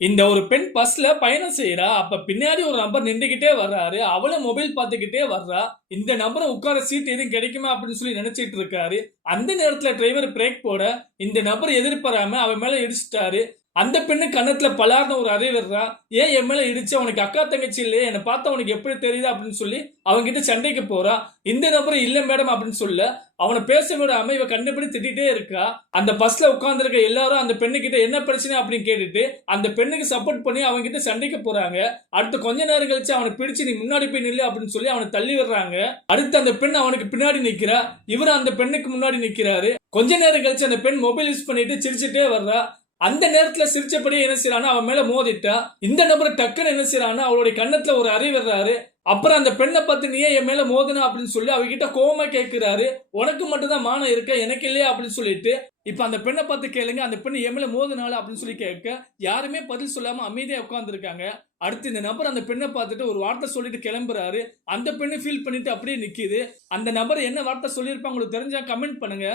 இந்த ஒரு பெண் பஸ்ல பயணம் செய்றா. அப்ப பின்னாடி ஒரு நபர் நின்னுகிட்டே வர்றாரு. அவளும் மொபைல் பார்த்துக்கிட்டே வர்றா. இந்த நபரும் உட்கார சீட் எதுவும் கிடைக்குமா அப்படின்னு சொல்லி நினைச்சிட்டு இருக்காரு. அந்த நேரத்துல டிரைவர் பிரேக் போட, இந்த நபர் எதிர்பாராம அவன் மேல இடிச்சிட்டாரு. அந்த பெண்ணு கன்னத்துல பலார்னு ஒரு அறை விடுறா. ஏன் என் மேல இடிச்ச? உனக்கு அக்கா தங்கச்சி இல்லையே? என்ன பார்த்தா உனக்கு எப்படி தெரியுது? அப்படின்னு சொல்லி அவன்கிட்ட சண்டைக்கு போறா. இந்த நபர் இல்ல மேடம் அப்படின்னு சொல்ல, அவனை பேச விடாம இவ கண்டபடி திட்டிட்டே இருக்கா. அந்த பஸ்ல உட்கார்ந்திருக்க எல்லாரும் அந்த பெண்ணு கிட்ட என்ன பிரச்சனை அப்படின்னு கேட்டுட்டு அந்த பெண்ணுக்கு சப்போர்ட் பண்ணி அவங்க கிட்ட சண்டைக்கு போறாங்க. அடுத்து கொஞ்ச நேரம் கழிச்சு அவனை பிடிச்சு நீ முன்னாடி போய் நில்லு அப்படின்னு சொல்லி அவனை தள்ளி விடுறாங்க. அடுத்து அந்த பெண் அவனுக்கு பின்னாடி நிக்கிறா. இவரு அந்த பெண்ணுக்கு முன்னாடி நிக்கிறாரு. கொஞ்ச நேரம் கழிச்சு அந்த பெண் மொபைல் யூஸ் பண்ணிட்டு சிரிச்சுட்டே வர்றா. அந்த நேரத்துல சிரிச்சபடியே என்ன செய்யறானா அவன் மேல மோதிட்டா. இந்த நபர் டக்குன்னு என்ன செய்யறானா அவளுடைய கன்னத்துல ஒரு அறை விடுறாரு. அப்புறம் அந்த பெண்ணை பார்த்து நீ ஏன் என் மேல மோதுனா அப்படின்னு சொல்லி அவகிட்ட கோவமா கேட்கிறாரு. உனக்கு மட்டும் தான் மானம் இருக்க, எனக்கு இல்லையா அப்படின்னு சொல்லிட்டு இப்ப அந்த பெண்ணை பார்த்து கேளுங்க, அந்த பெண் என் மேல மோதுனால அப்படின்னு சொல்லி கேட்க யாருமே பதில் சொல்லாம அமைதியா உட்கார்ந்து இருக்காங்க. அடுத்து இந்த நபர் அந்த பெண்ணை பார்த்துட்டு ஒரு வார்த்தை சொல்லிட்டு கிளம்புறாரு. அந்த பெண்ணு ஃபீல் பண்ணிட்டு அப்படியே நிக்குது. அந்த நபர் என்ன வார்த்தை சொல்லியிருப்பாங்க உங்களுக்கு தெரிஞ்சா கமெண்ட் பண்ணுங்க.